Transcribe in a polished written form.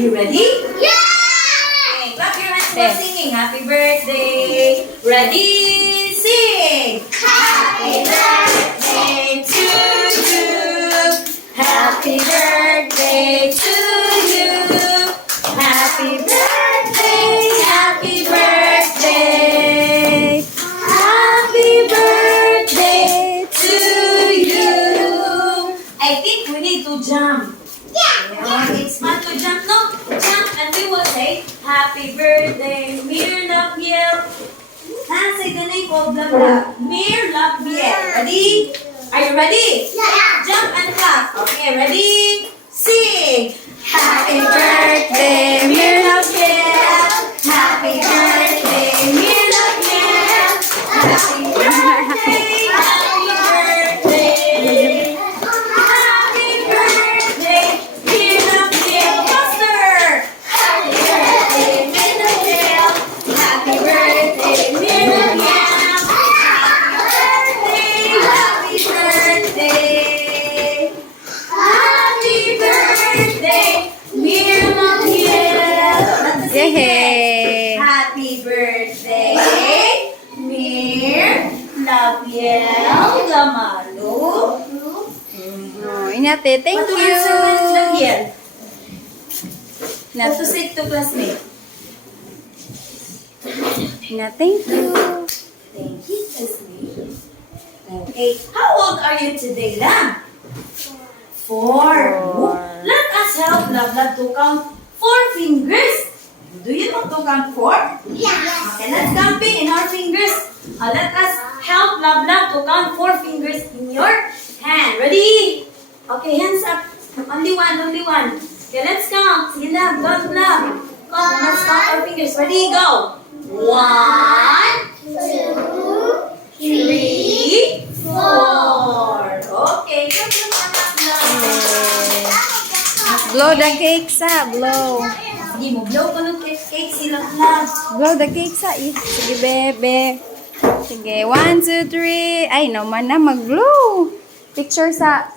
you ready? Yeah! Okay, clap your hands while singing. Happy birthday. Ready? Sing. Happy birthday to you. Happy birthday to you. Happy birthday. Happy birthday. Happy birthday to you. I think we need to jump. Yeah, it's fun to jump, no? Jump and we will say, Happy birthday, Mir Labiel. Say the name of the club. Mir Labiel. Ready? Are you ready? Yeah! Jump and clap. Okay, ready? Sing. Happy birthday, Mir Labiel. Happy birthday, Mir Labiel. Happy birthday, happy birthday. Happy birthday, Mir Labiel. Faster. Happy birthday, Mir Labiel. Happy birthday, Mir Labiel. Happy birthday. Happy birthday, Mir Labiel. Yay! Happy birthday, Mir Labiel Lamalo. Oh, Inate, thank What to you. answer with Labiel? What Inate, to say to classmate? thank you. Thank you, classmate. Okay, how old are you today, Lam? 4. Four. Let us help Lablab to count 4 fingers. Do you know to count 4? Yeah! Okay, let's counting in our fingers. Let us help Lablab to count 4 fingers in your hand. Ready? Okay, hands up. Only one, only one. Okay, let's count. Sige na, don't Lab. Count. Let's count our fingers. Ready? Go. 1, 2, 3, 4. Okay, count na Lablab. Blow the cake sa, blow. Sige mo, blow ko ng cake sila Lab. Blow the cake sa. Sige, bebe. Sige, 1, 2, 3. Ay, naman na, mag-blow. Picture sa